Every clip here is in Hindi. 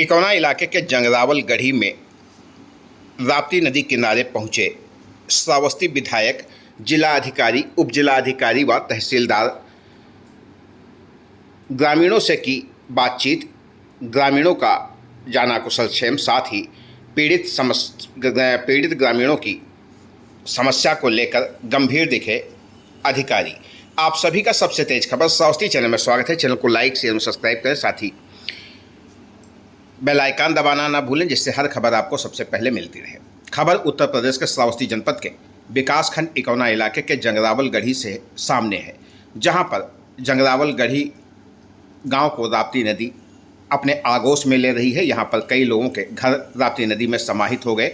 इकौना इलाके के जंगरावल गढ़ी में राप्ती नदी किनारे पहुंचे श्रावस्ती विधायक, जिला अधिकारी, उप जिला अधिकारी व तहसीलदार। ग्रामीणों से की बातचीत, ग्रामीणों का जाना कुशलक्षेम, साथ ही पीड़ित ग्रामीणों की समस्या को लेकर गंभीर दिखे अधिकारी। आप सभी का सबसे तेज खबर श्रावस्ती चैनल में स्वागत है। चैनल को लाइक, शेयर और सब्सक्राइब करें, साथ ही बेल आइकन दबाना ना भूलें, जिससे हर खबर आपको सबसे पहले मिलती रहे। खबर उत्तर प्रदेश के श्रावस्ती जनपद के विकासखंड इकौना इलाके के जंगरावल गढ़ी से सामने है, जहां पर जंगरावल गढ़ी गांव को राप्ती नदी अपने आगोश में ले रही है। यहां पर कई लोगों के घर राप्ती नदी में समाहित हो गए।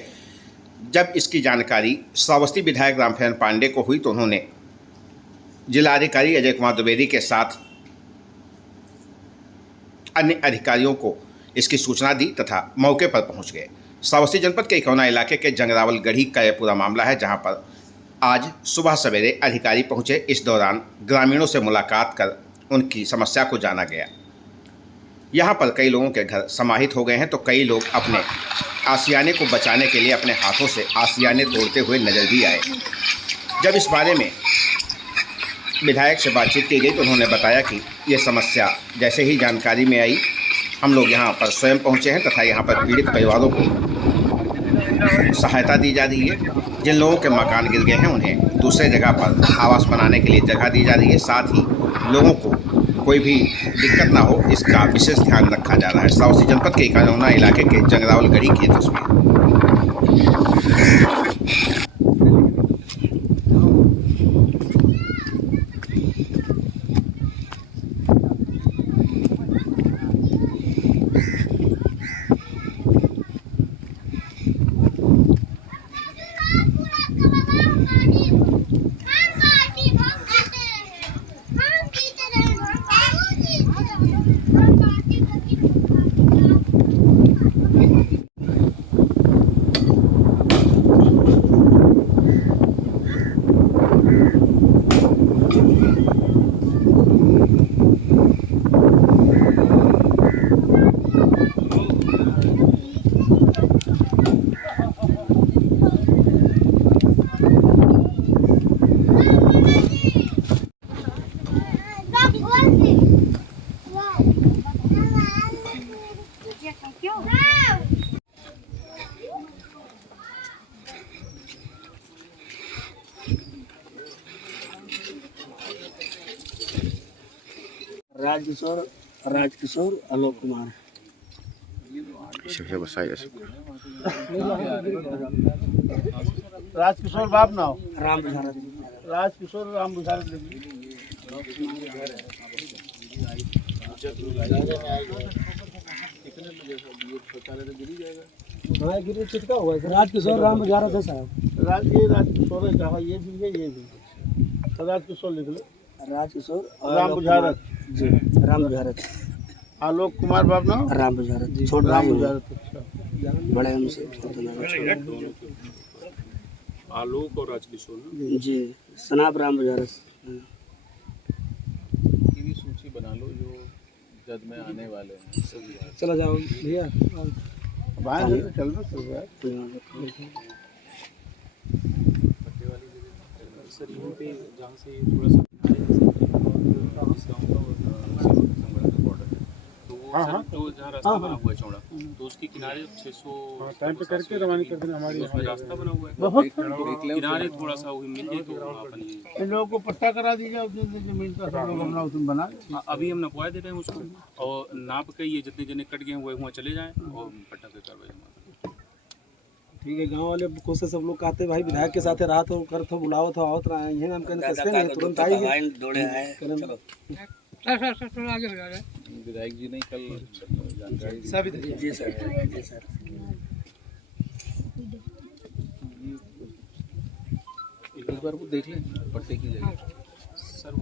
जब इसकी जानकारी श्रावस्ती विधायक रामफेन पांडे को हुई तो उन्होंने जिलाधिकारी अजय कुमार द्विवेदी के साथ अन्य अधिकारियों को इसकी सूचना दी तथा मौके पर पहुंच गए। श्रावस्ती जनपद के इकौना इलाके के जंगरावल गढ़ी का यह पूरा मामला है, जहां पर आज सुबह सवेरे अधिकारी पहुंचे। इस दौरान ग्रामीणों से मुलाकात कर उनकी समस्या को जाना गया। यहां पर कई लोगों के घर समाहित हो गए हैं, तो कई लोग अपने आशियाने को बचाने के लिए अपने हाथों से आशियाने तोड़ते हुए नजर भी आए। जब इस बारे में विधायक से बातचीत की गई तो उन्होंने बताया कि ये समस्या जैसे ही जानकारी में आई, हम लोग यहाँ पर स्वयं पहुँचे हैं तथा यहाँ पर पीड़ित परिवारों को सहायता दी जा रही है। जिन लोगों के मकान गिर गए हैं उन्हें दूसरे जगह पर आवास बनाने के लिए जगह दी जा रही है। साथ ही लोगों को कोई भी दिक्कत ना हो, इसका विशेष ध्यान रखा जा रहा है। श्रावस्ती जनपद के इकौना इलाके के जंगरावल गढ़ी की तस्वीर। राजकिशोर आलोक कुमार। राजकिशोर बाप ना हो, राम बुझारत। राजकिशोर राम बुझारत। राजकिशोर राम बुझारत है साहब। राजकिशोर है, कहा ये भी है, ये भी है। तो राजकिशोर लिख लो। राजकिशोर राम बुझारत जी, राम बुझारत। आलोक कुमार बाप ना हो, राम बुझारत। छोड़ राम बुझारत। अच्छा, बड़े हमसे आलोक और राजकिशोर जी, सनाब राम बुझारत। की भी सूची बना लो जो जद में आने वाले हैं सभी। चला जाओ भैया, बाहर से चल रहा है। पट्टे वाली जगह सर, यहीं पे जहाँ से थोड़ा सा तो जहाँ रास्ता बना हुआ है चौड़ा, तो उसके किनारे 600 टाइम पे करके रवानी कर देना। हमारी उसमें रास्ता बना हुआ है, बहुत किनारे थोड़ा सा वही मिल जाए तो अपनी। इन लोगों को पट्टा करा दीजिए अपने जमीन का, सब लोग अपना उसमें बना। अभी हम नपवा देते हैं उसको, और नाप के ये जितने जने कट गए हैं वहाँ चले जाएं और पट्टा पे कार्रवाई। ठीक है। गांव वाले को से सब लोग कहते भाई विधायक के साथ रात हो कर तो बुलाओ था आवत रहा है, हम कहने कैसे नहीं तुरंत आएंगे दौड़े आए। आगे हो जाएगा। विधायक जी ने कल जानकारी दी। सभी जी सर, जी सर। एक बार वो देख लें पट्टे की जगह सर,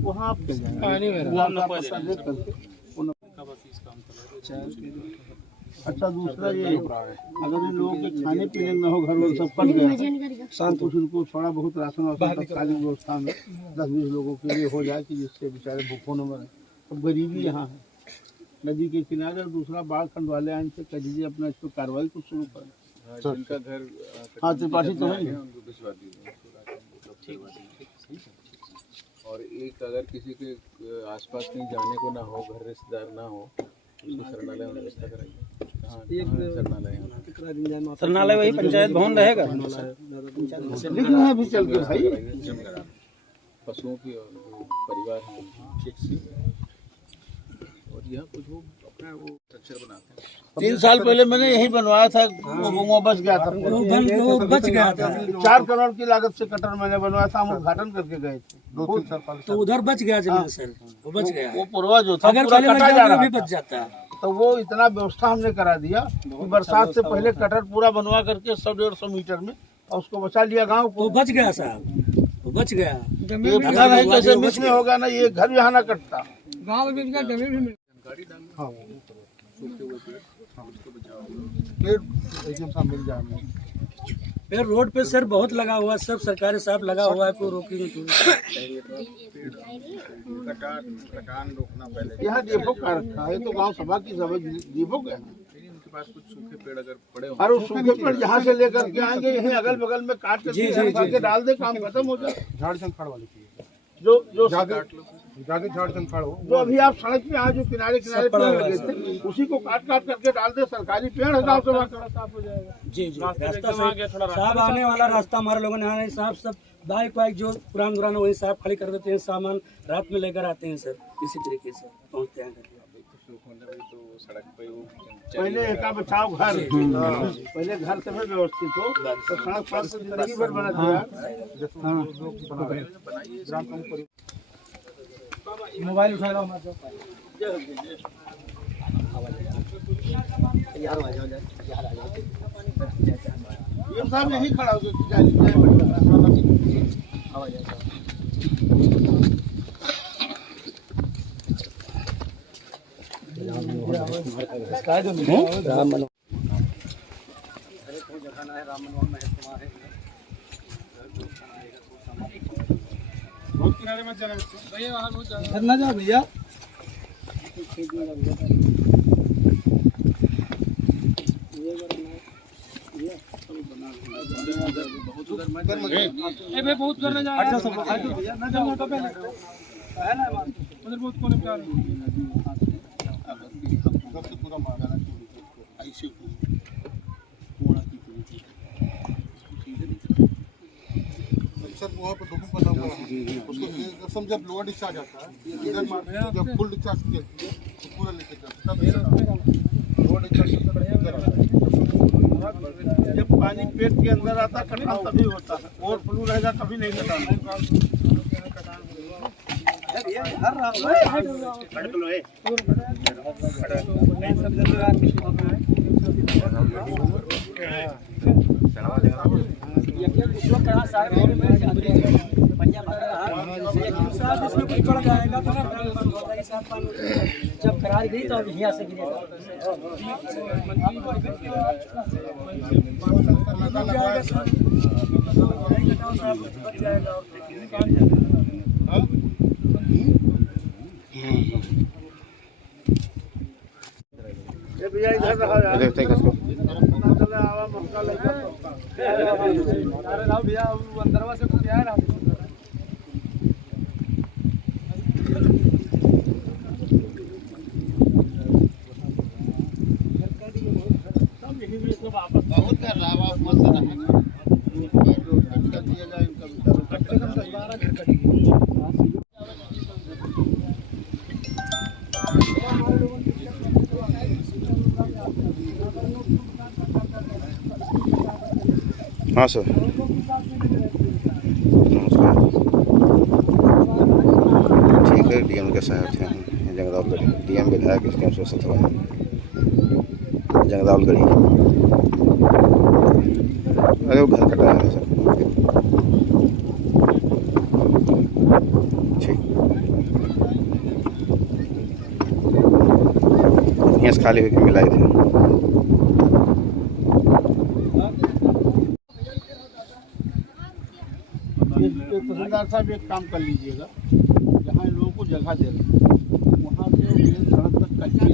वहाँ आप अच्छा। दूसरा ये, अगर इन लोगों के खाने पीने न हो, घर में सब पड़ गया, शांत कुछ उनको थोड़ा बहुत राशन वासन तत्कालीन व्यवस्था में 10-20 लोगों के लिए हो जाए, कि जिससे बेचारे भूखों न मरे। अब गरीबी यहाँ है, नदी के किनारे, और दूसरा बाढ़ खंड वाले आइन से कह दीजिए अपना इस पर कार्रवाई को शुरू करें। जिनका घर हाँ त्रिपाठी तो है ही। उनको भिजवा दीजिए। और एक अगर किसी के आसपास कहीं जाने को ना हो, घर रिश्तेदार ना हो, उसको शरणालय में व्यवस्था कराइए। शरणालय वही पंचायत भवन रहेगा। लिख रहे हैं अभी चल के भाई, पशुओं की और जो परिवार हैं और यहाँ कुछ वो अपना वो स्ट्रक्चर बनाते हैं। 3 साल पहले मैंने यही बनवाया था, वो बच गया था। वो बच गया था। 4 करोड़ की लागत से कटर मैंने बनवाया था, हम उद्घाटन करके गए थे 2-3 साल पहले। तो उधर बच गया जमीन सर, वो बच गया। वो पूर्वा जो था अगर पूरा पहले कटा जा रहा भी था। बच जाता है तो वो इतना व्यवस्था हमने करा दिया कि बरसात से पहले कटर पूरा बनवा करके 100-150 मीटर में, और उसको बचा लिया गांव को। वो बच गया साहब, वो बच गया। ये पता नहीं कैसे मिस में होगा ना, ये घर यहाँ ना कटता। गाँव में जमीन भी हाँ पेड़ मिल जाएंगे। पेड़ रोड पे सर बहुत लगा हुआ है, सब सरकारी साहब लगा हुआ है, कोई रोकेंगे तो। यहाँ डिपो का रखा है, तो गांव सभा की सभा डिपो का है। उनके पास कुछ सूखे पेड़ अगर पड़े हो, और उस सूखे पेड़ यहाँ से लेकर के आएंगे, यहीं अगल बगल में काट करके डाल दे, काम खत्म हो जाए। झाड़ झंखाड़ वाले चाहिए, जो ज्यादा झाड़ झंखाड़ हो। जो अभी आप सड़क पे आज जो किनारे किनारे पेड़ लगे थे, उसी को काट करके डाल दे, सरकारी पेड़ है, गाँव सभा का साफ हो जाएगा। जी रास्ता साहब आने वाला रास्ता हमारे लोगों ने आने साहब सब बाइक वाइक जो पुराना वही साहब खाली कर देते हैं, सामान रात में लेकर आते हैं सर, इसी तरीके से पहुँचते हैं। तो सड़क पे वो पहले एका बचाव घर, पहले घर सभी व्यवस्थित हो, तो सड़क पर से जिंदगी भर बना दिया। मोबाइल उठा लो हमारे ये साहब यही खड़ा हो गया। ना जा भैया बहुत करने जा रहा है ना उधर बहुत कोने पे आ रहा सर वहाँ पे डोकू बना हुआ है, उसको कसम जब लोअर डिस्चार्ज आता है, इधर जब फुल डिस्चार्ज करती है तो पूरा लेके जाता है, लोअर डिस्चार्ज इधर आता है। जब पानी पेट के अंदर आता कटान तभी होता है, और फ्लू रहेगा कभी नहीं कटान। जब करार गई तो यहाँ से गिरेगा। भैया इधर रहा यार, आवा मौका लगा भैया अंदरवा से कुछ आया ना बहुत कर रहा है, मस्त रहा दिया जाए इनका कम से कम 12 घर का हाँ सर, नमस्कार। ठीक है, डीएम के साथ थे हम, जंगरावलगढ़ी डीएम विधायक इसके हम स्वस्थ हुए हैं जंगरावलगढ़ी। अरे वो घर कटाया है सर। ठीक, यहाँ से खाली होकर मिलाए थे। तहसीलदार साहब एक काम कर लीजिएगा, जहाँ लोगों को जगह दे रहे हैं वहाँ से सड़क तक कच्ची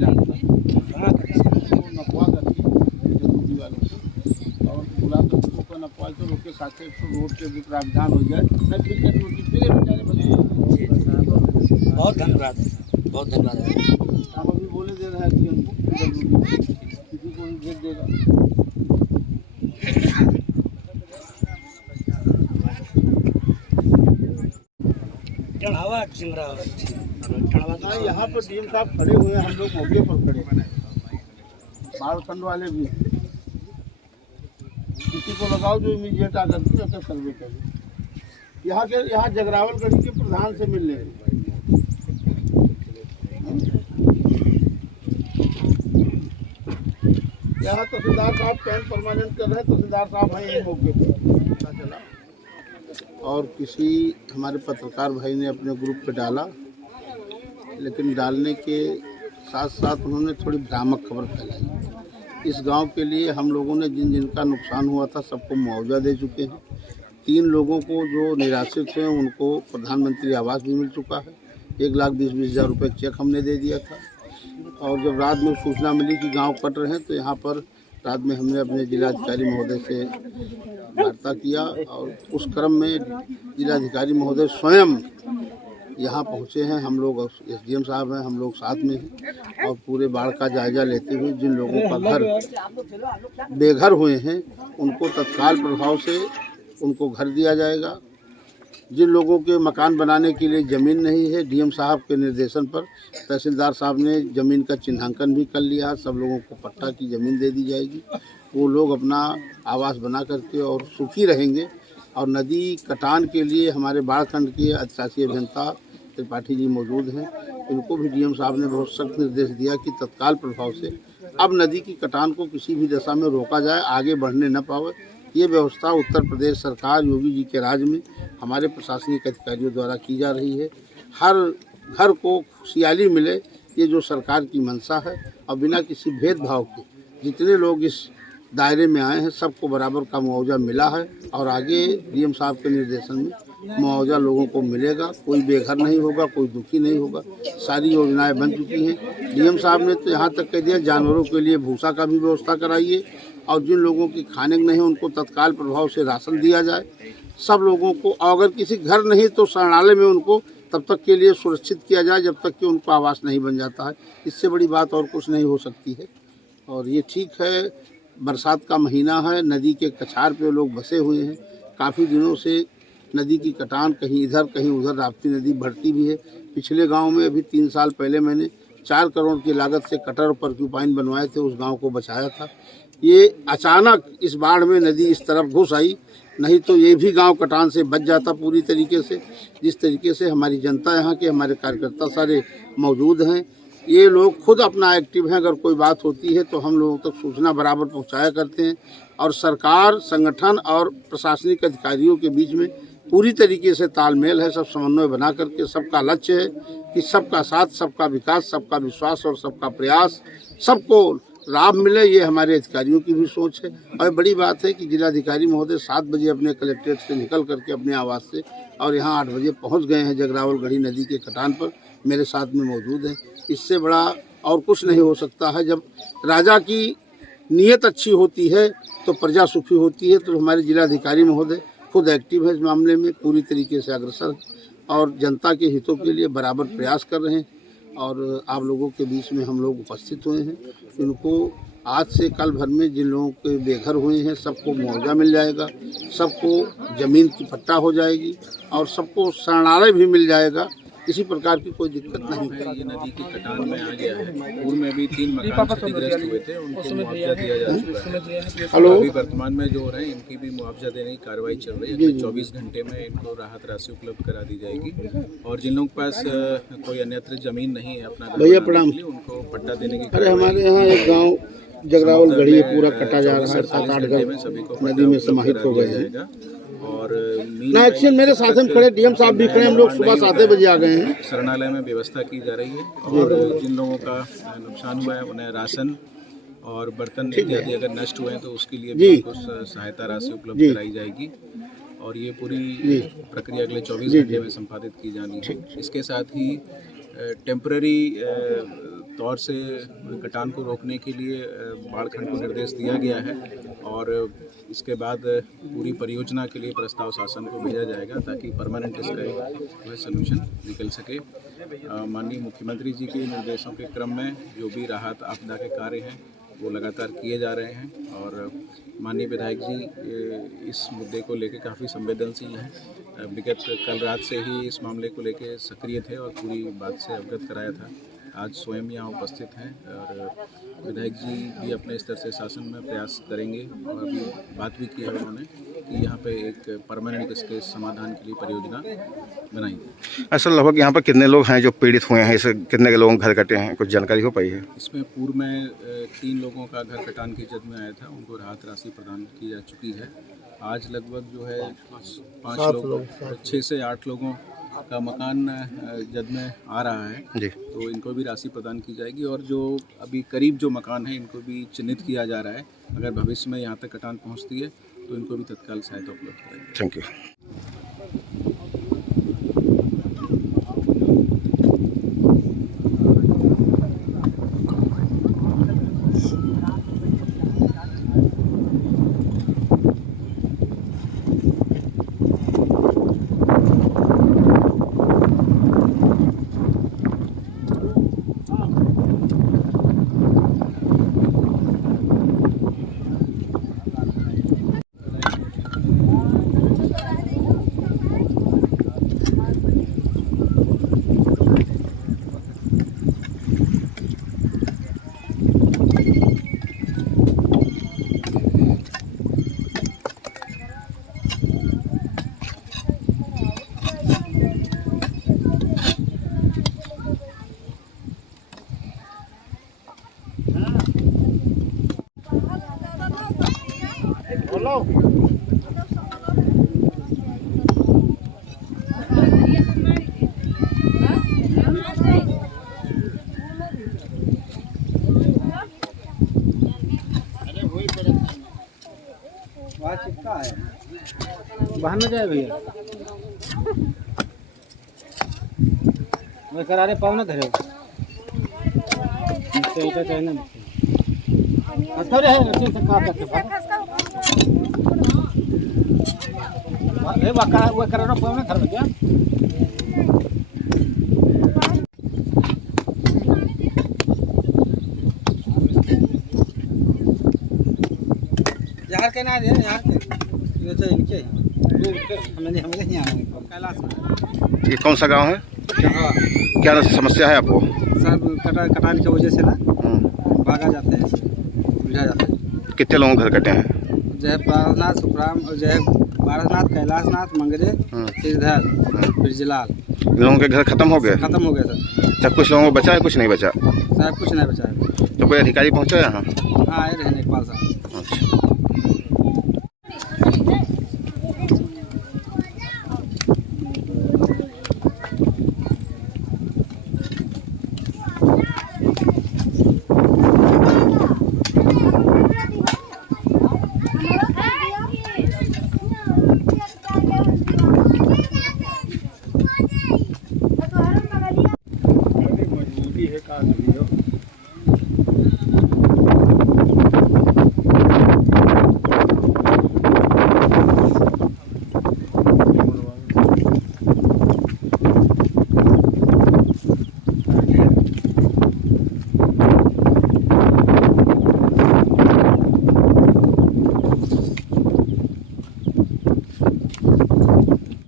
से रोड के भी प्रावधान हो जाए, मैं टिकट नोटिस मेरे बेचारे बने। जी जी बहुत धन्यवाद, बहुत धन्यवाद। आप अभी बोले दे रहे हैं कि हमको टिकट नोटिस किसी को भी भेज देगा। चढ़ावा नहीं, यहाँ पर डीएम साहब खड़े हुए हैं, हम लोग मौके पर खड़े हैं, बालखंड वाले भी। किसी को लगाओ जो इमीडिएट आकर के जाकर सर्वे करे। यहाँ जगरावल गढ़ी के प्रधान से मिल लेंगे। यहाँ तहसीलदार साहब कैंप परमानेंट कर रहे हैं, तहसीलदार साहब हैं यही मौके पर, पता चला। और किसी हमारे पत्रकार भाई ने अपने ग्रुप पे डाला, लेकिन डालने के साथ साथ उन्होंने थोड़ी भ्रामक खबर फैलाई। इस गांव के लिए हम लोगों ने जिनका नुकसान हुआ था सबको मुआवजा दे चुके हैं। 3 लोगों को जो निराश्रित हैं उनको प्रधानमंत्री आवास भी मिल चुका है। 1,20,000 रुपये चेक हमने दे दिया था। और जब रात में सूचना मिली कि गांव कट रहे हैं तो यहाँ पर रात में हमने अपने जिलाधिकारी महोदय से वार्ता किया और उस क्रम में जिलाधिकारी महोदय स्वयं यहाँ पहुँचे हैं। हम लोग एसडीएम साहब हैं, हम लोग साथ में हैं और पूरे बाढ़ का जायजा लेते हुए जिन लोगों का घर बेघर हुए हैं उनको तत्काल प्रभाव से उनको घर दिया जाएगा। जिन लोगों के मकान बनाने के लिए ज़मीन नहीं है, डीएम साहब के निर्देशन पर तहसीलदार साहब ने ज़मीन का चिन्हांकन भी कर लिया। सब लोगों को पट्टा की ज़मीन दे दी जाएगी। वो लोग अपना आवास बना करके और सुखी रहेंगे। और नदी कटान के लिए हमारे बाढ़खंड के अधिशासी अभियंता त्रिपाठी जी मौजूद हैं। इनको भी डीएम साहब ने बहुत सख्त निर्देश दिया कि तत्काल प्रभाव से अब नदी की कटान को किसी भी दशा में रोका जाए, आगे बढ़ने न पावे। ये व्यवस्था उत्तर प्रदेश सरकार योगी जी के राज में हमारे प्रशासनिक अधिकारियों द्वारा की जा रही है। हर घर को खुशहाली मिले, ये जो सरकार की मंशा है। और बिना किसी भेदभाव के जितने लोग इस दायरे में आए हैं सबको बराबर का मुआवजा मिला है और आगे डीएम साहब के निर्देशन में मुआवजा लोगों को मिलेगा। कोई बेघर नहीं होगा, कोई दुखी नहीं होगा। सारी योजनाएं बन चुकी हैं। डीएम साहब ने तो यहाँ तक कह दिया जानवरों के लिए भूसा का भी व्यवस्था कराइए और जिन लोगों की खाने नहीं उनको तत्काल प्रभाव से राशन दिया जाए। सब लोगों को, अगर किसी घर नहीं तो शरणालय में उनको तब तक के लिए सुरक्षित किया जाए जब तक कि उनको आवास नहीं बन जाता है। इससे बड़ी बात और कुछ नहीं हो सकती है। और ये ठीक है, बरसात का महीना है, नदी के कछार पे लोग बसे हुए हैं। काफ़ी दिनों से नदी की कटान कहीं इधर कहीं उधर राप्ती नदी बढ़ती भी है। पिछले गांव में अभी 3 साल पहले मैंने 4 करोड़ की लागत से कटर और पर्क्यूपाइन बनवाए थे, उस गांव को बचाया था। ये अचानक इस बाढ़ में नदी इस तरफ घुस आई, नहीं तो ये भी गांव कटान से बच जाता पूरी तरीके से। जिस तरीके से हमारी जनता यहाँ के, हमारे कार्यकर्ता सारे मौजूद हैं, ये लोग खुद अपना एक्टिव हैं। अगर कोई बात होती है तो हम लोगों तक सूचना बराबर पहुँचाया करते हैं। और सरकार, संगठन और प्रशासनिक अधिकारियों के बीच में पूरी तरीके से तालमेल है। सब समन्वय बना करके सबका लक्ष्य है कि सबका साथ, सबका विकास, सबका विश्वास और सबका प्रयास, सबको लाभ मिले। ये हमारे अधिकारियों की भी सोच है। और बड़ी बात है कि जिलाधिकारी महोदय 7 बजे अपने कलेक्ट्रेट से निकल करके अपने आवास से और यहाँ 8 बजे पहुँच गए हैं जगरावल गढ़ी नदी के कटान पर, मेरे साथ में मौजूद हैं। इससे बड़ा और कुछ नहीं हो सकता है। जब राजा की नीयत अच्छी होती है तो प्रजा सुखी होती है। तो हमारे जिलाधिकारी महोदय खुद एक्टिव है इस मामले में, पूरी तरीके से अग्रसर है और जनता के हितों के लिए बराबर प्रयास कर रहे हैं। और आप लोगों के बीच में हम लोग उपस्थित हुए हैं। इनको आज से कल भर में जिन लोगों के बेघर हुए हैं सबको मुआवजा मिल जाएगा, सबको ज़मीन की पट्टा हो जाएगी और सबको शरणालय भी मिल जाएगा। किसी प्रकार की कोई दिक्कत नहीं है। ये नदी की कटान में आ गया है। पूर्व में भी 3 मकान क्षतिग्रस्त हुए थे, उनको मुआवजा दिया जा चुका है। अभी वर्तमान में जो हो रहे हैं इनकी भी मुआवजा देने की कार्रवाई चल रही है। 24 घंटे में इनको राहत राशि उपलब्ध करा दी जाएगी। और जिन लोगों के पास कोई अन्यत्र जमीन नहीं है अपना घर भैया बनाने के लिए, उनको पट्टा देने की अरे हमारे यहाँ एक गाँव जगरावल गढ़ी पूरा कटा जा रहा है। 7-8 घर नदी में समाहित हो गए हैं। और ना एक्शन मेरे साथ में खड़े डीएम साहब भी खड़े, हम लोग सुबह 7 बजे आ गए हैं। शरणालय में व्यवस्था की जा रही है और जिन लोगों का नुकसान हुआ है उन्हें राशन और बर्तन इत्यादि अगर नष्ट हुए हैं तो उसके लिए भी कुछ सहायता राशि उपलब्ध कराई जाएगी। और ये पूरी प्रक्रिया अगले 24 घंटे में संपादित की जानी है। इसके साथ ही टेम्पररी तौर से कटान को रोकने के लिए बाढ़खंड को निर्देश दिया गया है और इसके बाद पूरी परियोजना के लिए प्रस्ताव शासन को भेजा जाएगा ताकि परमानेंट इसका एक सलूशन निकल सके। माननीय मुख्यमंत्री जी के निर्देशों के क्रम में जो भी राहत आपदा के कार्य हैं वो लगातार किए जा रहे हैं और माननीय विधायक जी इस मुद्दे को लेकर काफ़ी संवेदनशील हैं। विगत कल रात से ही इस मामले को लेकर सक्रिय थे और पूरी बात से अवगत कराया था। आज स्वयं यहाँ उपस्थित हैं और विधायक जी भी अपने स्तर से शासन में प्रयास करेंगे और अभी बात भी की है उन्होंने कि यहाँ पे एक परमानेंट इसके समाधान के लिए परियोजना बनाएंगे। असल लगभग यहाँ पर कितने लोग हैं जो पीड़ित हुए हैं, इसे कितने के लोगों के घर कटे हैं, कुछ जानकारी हो पाई है? इसमें पूर्व में 3 लोगों का घर कटान की जद में आया था, उनको राहत राशि प्रदान की जा चुकी है। आज लगभग जो है 5 लोग 6 से 8 लोगों का मकान जद में आ रहा है जी, तो इनको भी राशि प्रदान की जाएगी और जो अभी करीब जो मकान है इनको भी चिन्हित किया जा रहा है। अगर भविष्य में यहाँ तक कटान पहुँचती है तो इनको भी तत्काल सहायता उपलब्ध कराएंगे। Thank you. बाहर न जाए भैया करारे पाओ ना धरे चाहिए वो करा पाओ ना धर क्या यार के ना यार के ये कौन सा गांव है? क्या समस्या है आपको? सब कटान की वजह से ना भागा जाते हैं, उलझा जाते हैं। कितने लोगों के घर कटे हैं? जय पारसनाथ सुखराम और जय पारसनाथ कैलाशनाथ मंगरे श्रीधर ब्रजलाल, इन लोगों के घर खत्म हो गए? खत्म हो गया सर। सब कुछ लोगों को बचा है, कुछ नहीं बचा? साहब कुछ नहीं बचा है। तो कोई अधिकारी पहुंचा यहाँ? हाँ आए रहे नेपाल साहब। अच्छा।